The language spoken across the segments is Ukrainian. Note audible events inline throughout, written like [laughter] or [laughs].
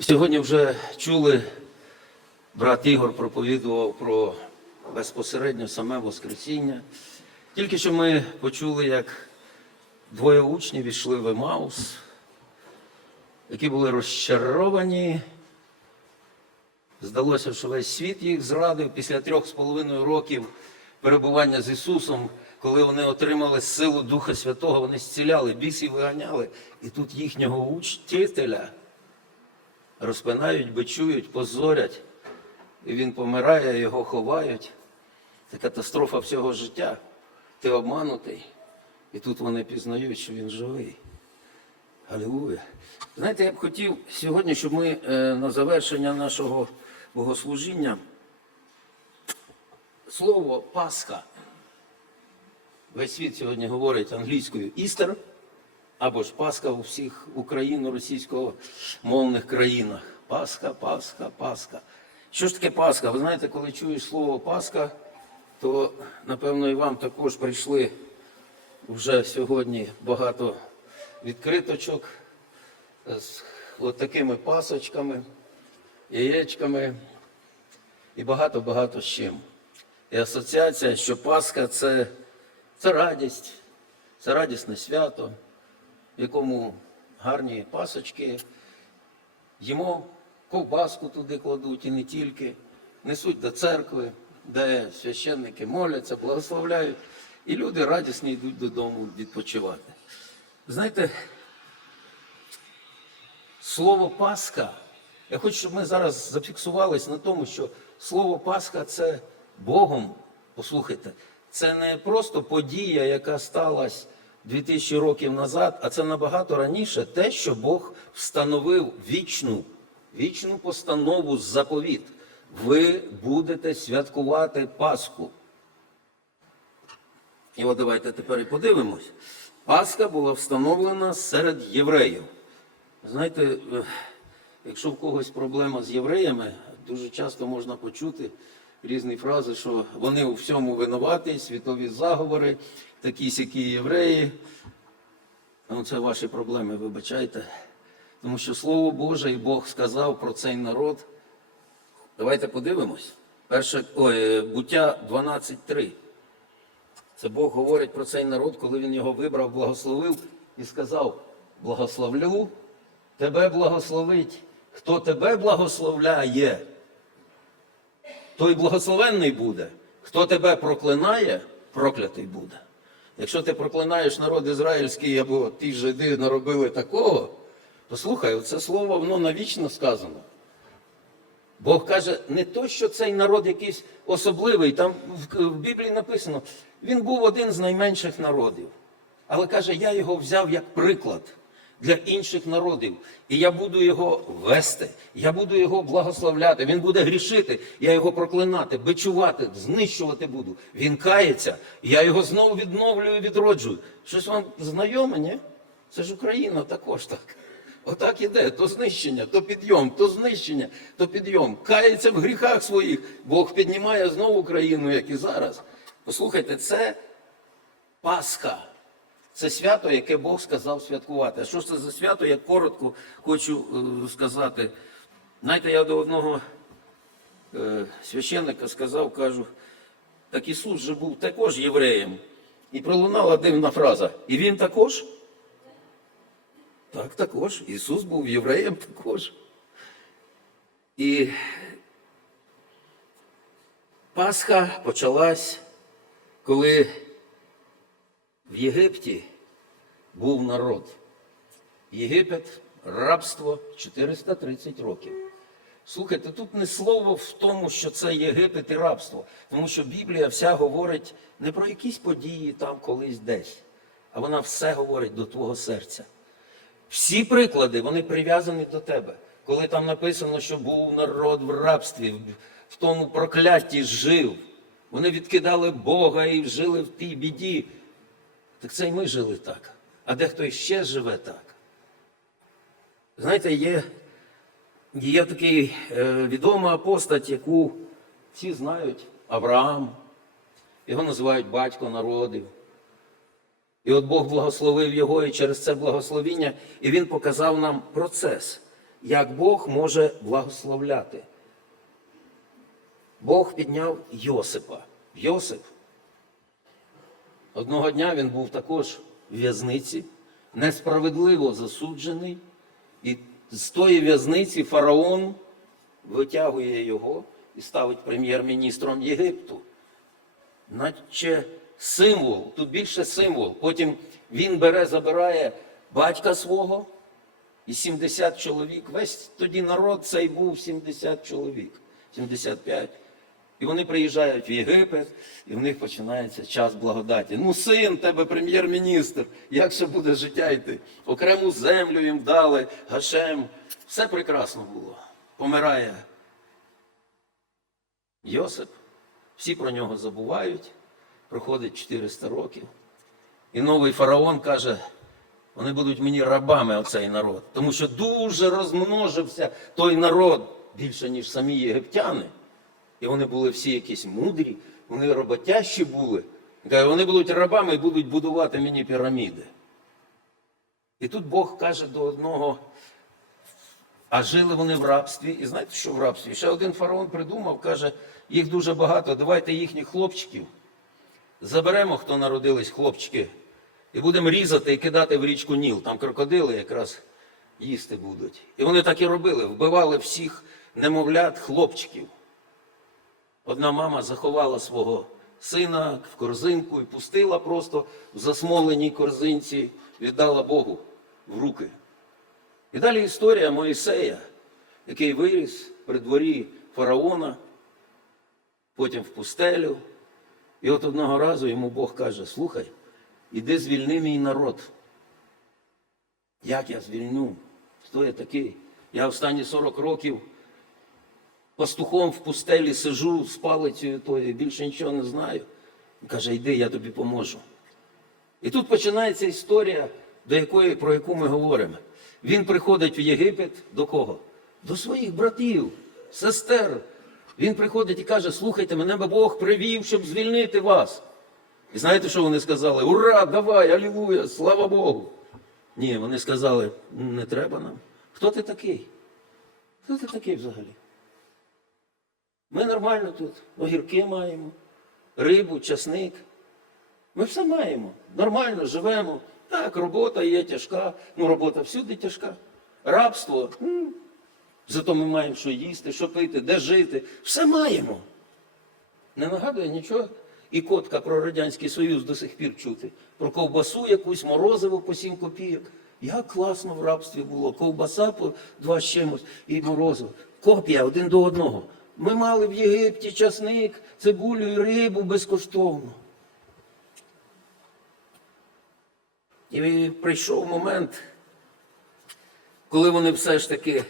Сьогодні вже чули, брат Ігор проповідував про безпосередньо саме Воскресіння. Тільки що ми почули, як двоє учнів йшли в Емаус, які були розчаровані. Здалося, що весь світ їх зрадив після трьох з половиною років перебування з Ісусом, коли вони отримали силу Духа Святого, вони зціляли, бісів виганяли. І тут їхнього учителя розпинають, бичують, позорять, і він помирає, його ховають. Це катастрофа всього життя. Ти обманутий. І тут вони пізнають, що він живий. Алілуя. Знаєте, я б хотів сьогодні, щоб ми е, на завершення нашого богослужіння слово Пасха. Весь світ сьогодні говорить англійською істер або ж Пасха у всіх україно-російськомовних країнах. Пасха, Пасха, Пасха. Що ж таке Пасха? Ви знаєте, коли чуєш слово Пасха, то напевно і вам також прийшли вже сьогодні багато відкриточок з от такими пасочками, яєчками і багато-багато з чим. І асоціація, що Пасха це, це радість, це радісне свято, в якому гарні пасочки, їмо ковбаску туди кладуть і не тільки, несуть до церкви, де священники моляться, благословляють, і люди радісно йдуть додому відпочивати. Знаєте, слово Пасха. Я хочу, щоб ми зараз зафіксувалися на тому, що слово Пасха це Богом, послухайте, це не просто подія, яка сталася 2000 років назад, а це набагато раніше те, що Бог встановив вічну, вічну постанову заповіт. Ви будете святкувати Пасху. І от давайте тепер і подивимось. Пасха була встановлена серед євреїв. Знаєте, е, якщо в когось проблема з євреями, дуже часто можна почути різні фрази, що вони у всьому винуваті, світові заговори, такі сякі євреї. Ну, це ваші проблеми, вибачайте. Тому що Слово Боже і Бог сказав про цей народ. Давайте подивимось. Перше, ой, буття 12.3. Це Бог говорить про цей народ, коли він його вибрав, благословив і сказав: благословлю, тебе благословить. Хто тебе благословляє, той благословенний буде. Хто тебе проклинає, проклятий буде. Якщо ти проклинаєш народ ізраїльський або ті жиди наробили такого, то слухай, це слово воно навічно сказано. Бог каже, не то, що цей народ якийсь особливий, там в, Біблії написано, він був один з найменших народів. Але каже, я його взяв як приклад для інших народів. І я буду його вести, я буду його благословляти. Він буде грішити, я його проклинати, бичувати, знищувати буду. Він кається, я його знову відновлюю, відроджую. Щось вам знайоме, ні? Це ж Україна також так. Отак іде, то знищення, то підйом, то знищення, то підйом. Кається в гріхах своїх. Бог піднімає знову Україну, як і зараз. Послухайте, це Пасха. Це свято, яке Бог сказав святкувати. А що це за свято? Я коротко хочу е, сказати. Знаєте, я до одного е, священника сказав, кажу, так Ісус же був також євреєм. І пролунала дивна фраза. І він також? Так, також. Ісус був євреєм також. І Пасха почалась, коли в Єгипті був народ. Єгипет, рабство 430 років. Слухайте, тут не слово в тому, що це Єгипет і рабство, тому що Біблія вся говорить не про якісь події там колись десь, а вона все говорить до твого серця. Всі приклади, вони прив'язані до тебе. Коли там написано, що був народ в рабстві, в- тому прокляті жив, вони відкидали Бога і жили в тій біді. Так це й ми жили так. А дехто іще живе так. Знаєте, є, є такий е, відома постать, яку всі знають Авраам. Його називають батько народів. І от Бог благословив його і через це благословіння, і він показав нам процес, як Бог може благословляти. Бог підняв Йосипа. Йосип. Одного дня він був також в в'язниці, несправедливо засуджений, і з тої в'язниці фараон витягує його і ставить прем'єр-міністром Єгипту. Наче символ, тут більше символ. Потім він бере, забирає батька свого і 70 чоловік. Весь тоді народ цей був 70 чоловік, 75. І вони приїжджають в Єгипет, і в них починається час благодаті. Ну, син тебе, прем'єр-міністр, як ще буде життя йти? Окрему землю їм дали, гашем. Все прекрасно було. Помирає Йосип, всі про нього забувають, проходить 400 років. І новий фараон каже, вони будуть мені рабами, оцей народ. Тому що дуже розмножився той народ більше, ніж самі єгиптяни. І вони були всі якісь мудрі, вони роботящі були. Каже, вони будуть рабами і будуть будувати мені піраміди. І тут Бог каже до одного, а жили вони в рабстві. І знаєте, що в рабстві? Ще один фараон придумав, каже, їх дуже багато, давайте їхніх хлопчиків. Заберемо, хто народились хлопчики, і будемо різати і кидати в річку Ніл. Там крокодили якраз їсти будуть. І вони так і робили, вбивали всіх немовлят, хлопчиків. Одна мама заховала свого сина в корзинку і пустила просто в засмоленій корзинці, віддала Богу в руки. І далі історія Моїсея, який виріс при дворі фараона, потім в пустелю. І от одного разу йому Бог каже: слухай, іди звільни мій народ. Як я звільню? Хто я такий? Я останні 40 років пастухом в пустелі сижу з палицею тою, більше нічого не знаю. Він каже, йди, я тобі поможу. І тут починається історія, до якої, про яку ми говоримо. Він приходить в Єгипет до кого? До своїх братів, сестер. Він приходить і каже: слухайте, мене би Бог привів, щоб звільнити вас. І знаєте, що вони сказали? Ура, давай, алілуя, слава Богу. Ні, вони сказали, не треба нам. Хто ти такий? Хто ти такий взагалі? Ми нормально тут огірки маємо, рибу, часник. Ми все маємо. Нормально живемо. Так, робота є тяжка. Ну, робота всюди тяжка. Рабство. Зато ми маємо що їсти, що пити, де жити. Все маємо. Не нагадує нічого. І котка про Радянський Союз до сих пір чути. Про ковбасу якусь, морозиво по 7 копійок. Як класно в рабстві було. Ковбаса по два з чимось і морозиво. Копія один до одного. Ми мали в Єгипті часник, цибулю і рибу безкоштовно. І прийшов момент, коли вони все ж таки,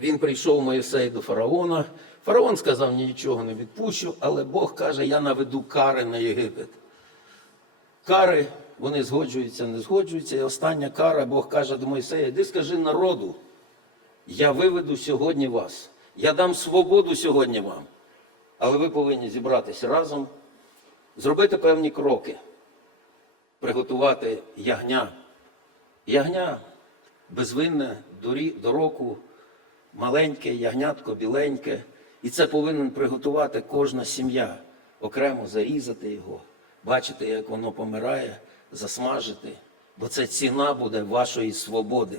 він прийшов Моїсей до фараона. Фараон сказав, нічого не відпущу, але Бог каже, я наведу кари на Єгипет. Кари, вони згоджуються, не згоджуються. І остання кара, Бог каже до Мойсея, іди скажи народу, я виведу сьогодні вас. Я дам свободу сьогодні вам. Але ви повинні зібратися разом, зробити певні кроки, приготувати ягня. Ягня безвинне до року, маленьке, ягнятко, біленьке. І це повинен приготувати кожна сім'я, окремо зарізати його, бачити, як воно помирає, засмажити. Бо це ціна буде вашої свободи.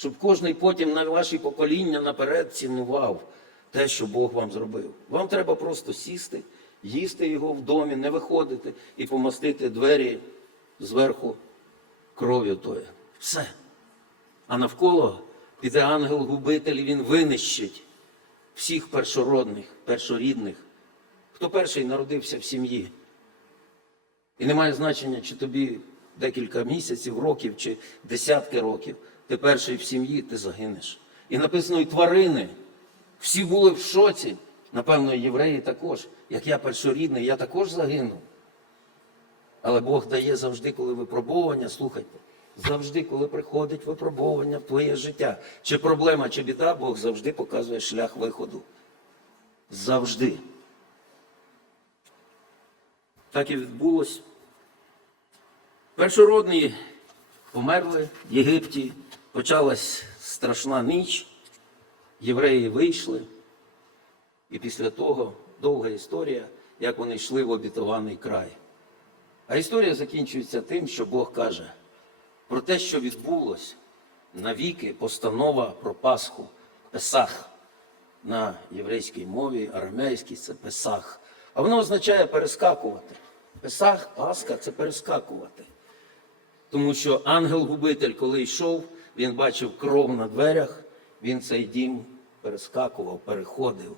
Щоб кожний потім на ваші покоління наперед цінував те, що Бог вам зробив. Вам треба просто сісти, їсти його в домі, не виходити і помастити двері зверху кров'ю тою. Все. А навколо піде ангел-губитель, він винищить всіх першородних, першорідних, хто перший народився в сім'ї. І не має значення, чи тобі декілька місяців, років, чи десятки років. Ти перший в сім'ї, ти загинеш. І написано, і тварини. Всі були в шоці. Напевно, євреї також. Як я першорідний, я також загину. Але Бог дає завжди, коли випробовування, слухайте, завжди, коли приходить випробовування в твоє життя, чи проблема, чи біда, Бог завжди показує шлях виходу. Завжди. Так і відбулось. Першородні померли в Єгипті, почалась страшна ніч, євреї вийшли, і після того довга історія, як вони йшли в обітований край. А історія закінчується тим, що Бог каже про те, що відбулось навіки постанова про Пасху, Песах на єврейській мові, арамейській це Песах. А воно означає перескакувати. Песах, Пасха це перескакувати. Тому що ангел-губитель, коли йшов, він бачив кров на дверях, він цей дім перескакував, переходив.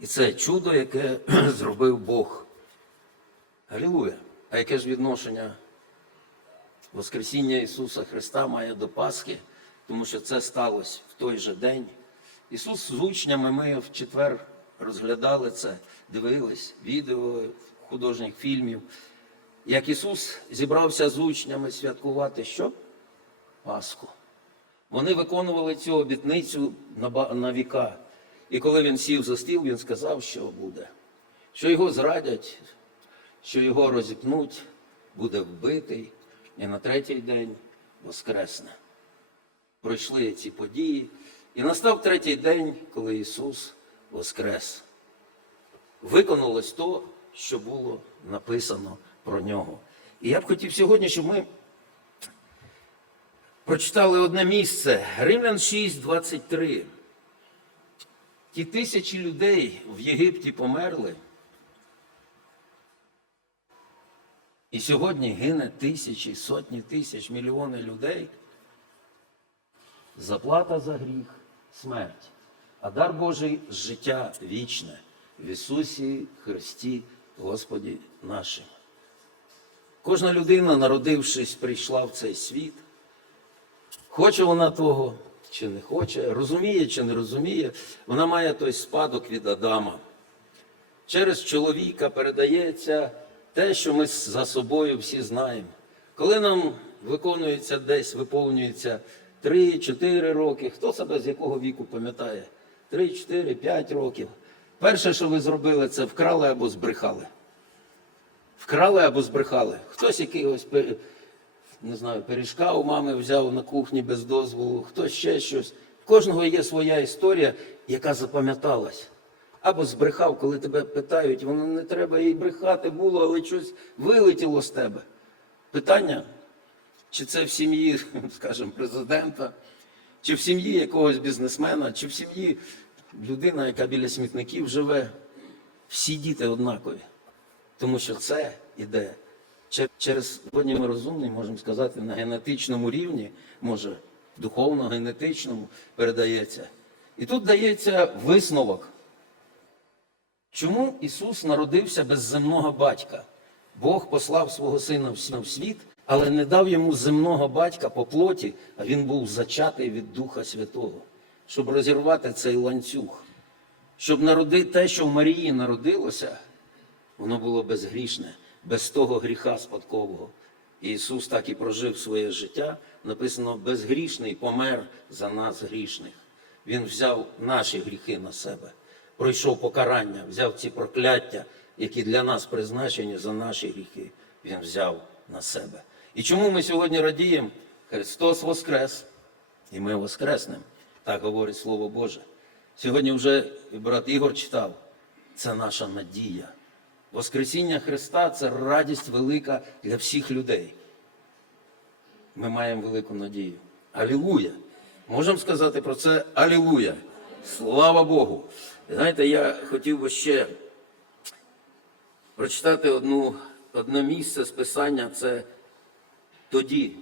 І це чудо, яке [clears throat] зробив Бог. Галілуя! А яке ж відношення Воскресіння Ісуса Христа має до Пасхи, тому що це сталося в той же день. Ісус з учнями ми в четвер розглядали це, дивились відео художніх фільмів. Як Ісус зібрався з учнями святкувати що? Пасху. Вони виконували цю обітницю на, віка. І коли він сів за стіл, він сказав, що буде, що його зрадять, що його розіпнуть, буде вбитий, і на третій день воскресне. Пройшли ці події, і настав третій день, коли Ісус воскрес. Виконалось то, що було написано про нього. І я б хотів сьогодні, щоб ми прочитали одне місце. Римлян 6, 23. Ті тисячі людей в Єгипті померли. І сьогодні гине тисячі, сотні тисяч, мільйони людей. Заплата за гріх смерть, а дар Божий життя вічне в Ісусі Христі Господі нашим. Кожна людина, народившись, прийшла в цей світ. Хоче вона того чи не хоче, розуміє чи не розуміє, вона має той спадок від Адама. Через чоловіка передається те, що ми за собою всі знаємо. Коли нам виконується десь, виповнюється 3-4 роки, хто себе з якого віку пам'ятає? 3, 4, 5 років. Перше, що ви зробили, це вкрали або збрехали. Вкрали або збрехали. Хтось якийсь не знаю, пиріжка у мами взяв на кухні без дозволу, хтось ще щось. В кожного є своя історія, яка запам'яталась. Або збрехав, коли тебе питають, воно не треба їй брехати було, але щось вилетіло з тебе. Питання, чи це в сім'ї, [laughs] скажімо, президента, чи в сім'ї якогось бізнесмена, чи в сім'ї людина, яка біля смітників живе. Всі діти однакові. Тому що це іде через сьогодні ми розумні, можемо сказати, на генетичному рівні, може, духовно-генетичному передається. І тут дається висновок. Чому Ісус народився без земного батька? Бог послав свого сина в світ, але не дав йому земного батька по плоті, а він був зачатий від Духа Святого, щоб розірвати цей ланцюг, щоб народити те, що в Марії народилося, воно було безгрішне, без того гріха спадкового. Ісус так і прожив своє життя. Написано, безгрішний помер за нас грішних. Він взяв наші гріхи на себе, пройшов покарання, взяв ці прокляття, які для нас призначені за наші гріхи. Він взяв на себе. І чому ми сьогодні радіємо? Христос Воскрес, і ми воскреснемо. Так говорить Слово Боже. Сьогодні вже брат Ігор читав, це наша надія. Воскресіння Христа це радість велика для всіх людей. Ми маємо велику надію. Алілуя! Можемо сказати про це Алілуя! Слава Богу! Знаєте, я хотів би ще прочитати одну, одне місце з Писання. Це тоді,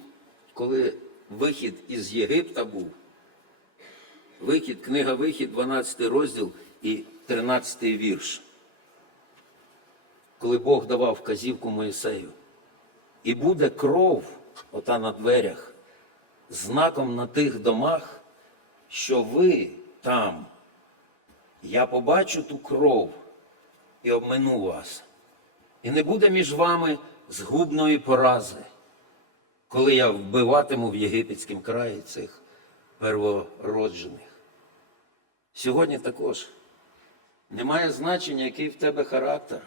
коли вихід із Єгипта був. Вихід, книга Вихід, 12 розділ і 13 вірш коли Бог давав вказівку Моїсею. І буде кров, ота на дверях, знаком на тих домах, що ви там. Я побачу ту кров і обмину вас. І не буде між вами згубної порази, коли я вбиватиму в єгипетському краї цих первороджених. Сьогодні також немає значення, який в тебе характер.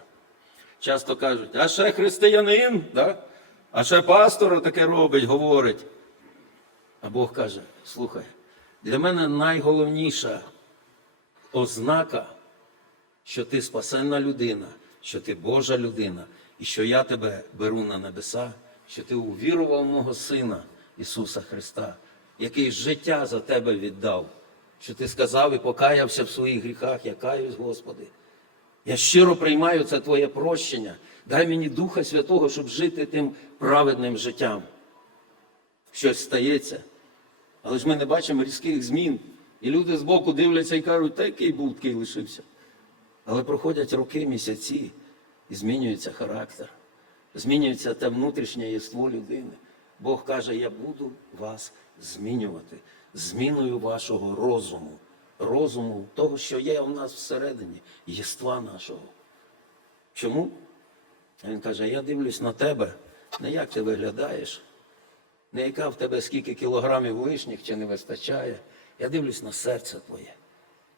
Часто кажуть, а ще християнин, да? а ще пастор таке робить, говорить. А Бог каже: слухай, Для мене найголовніша ознака, що ти спасенна людина, що ти Божа людина, і що я тебе беру на небеса, що ти увірував мого Сина Ісуса Христа, який життя за тебе віддав, що ти сказав і покаявся в своїх гріхах, я каюсь, Господи. Я щиро приймаю це Твоє прощення. Дай мені Духа Святого, щоб жити тим праведним життям. Щось стається. Але ж ми не бачимо різких змін. І люди збоку дивляться і кажуть, та який був, такий лишився. Але проходять роки, місяці, і змінюється характер, змінюється те внутрішнє єство людини. Бог каже, я буду вас змінювати зміною вашого розуму, розуму того, що є у нас всередині, єства нашого. Чому? Він каже, я дивлюсь на тебе, не як ти виглядаєш, не яка в тебе скільки кілограмів лишніх чи не вистачає. Я дивлюсь на серце твоє.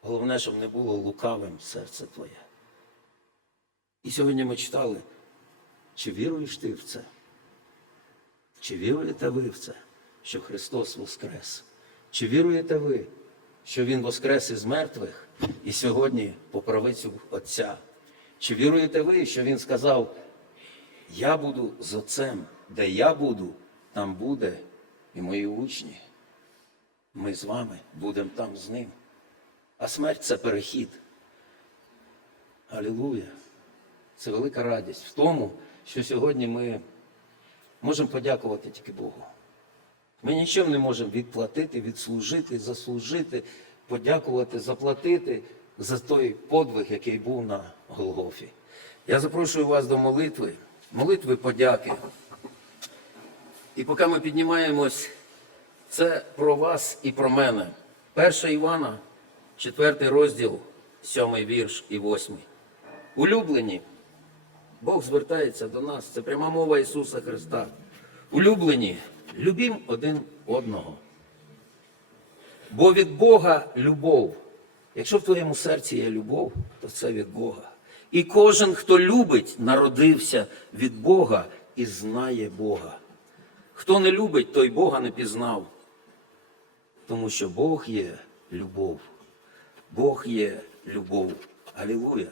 Головне, щоб не було лукавим серце твоє. І сьогодні ми читали, чи віруєш ти в це? Чи віруєте ви в це, що Христос Воскрес? Чи віруєте ви, що Він воскрес із мертвих і сьогодні по правицю Отця? Чи віруєте ви, що Він сказав, я буду з Отцем, де я буду, там буде і мої учні. Ми з вами будемо там з ним. А смерть це перехід. Алілуя! Це велика радість в тому, що сьогодні ми можемо подякувати тільки Богу. Ми нічим не можемо відплатити, відслужити, заслужити, подякувати, заплатити за той подвиг, який був на Голгофі. Я запрошую вас до молитви, молитви подяки. І поки ми піднімаємось, це про вас і про мене. 1 Івана, 4 розділ, 7 вірш і 8. Улюблені. Бог звертається до нас. Це пряма мова Ісуса Христа. Улюблені, любім один одного. Бо від Бога любов. Якщо в твоєму серці є любов, то це від Бога. І кожен, хто любить, народився від Бога і знає Бога. Хто не любить, той Бога не пізнав. Тому що Бог є любов. Бог є любов. Алілуя!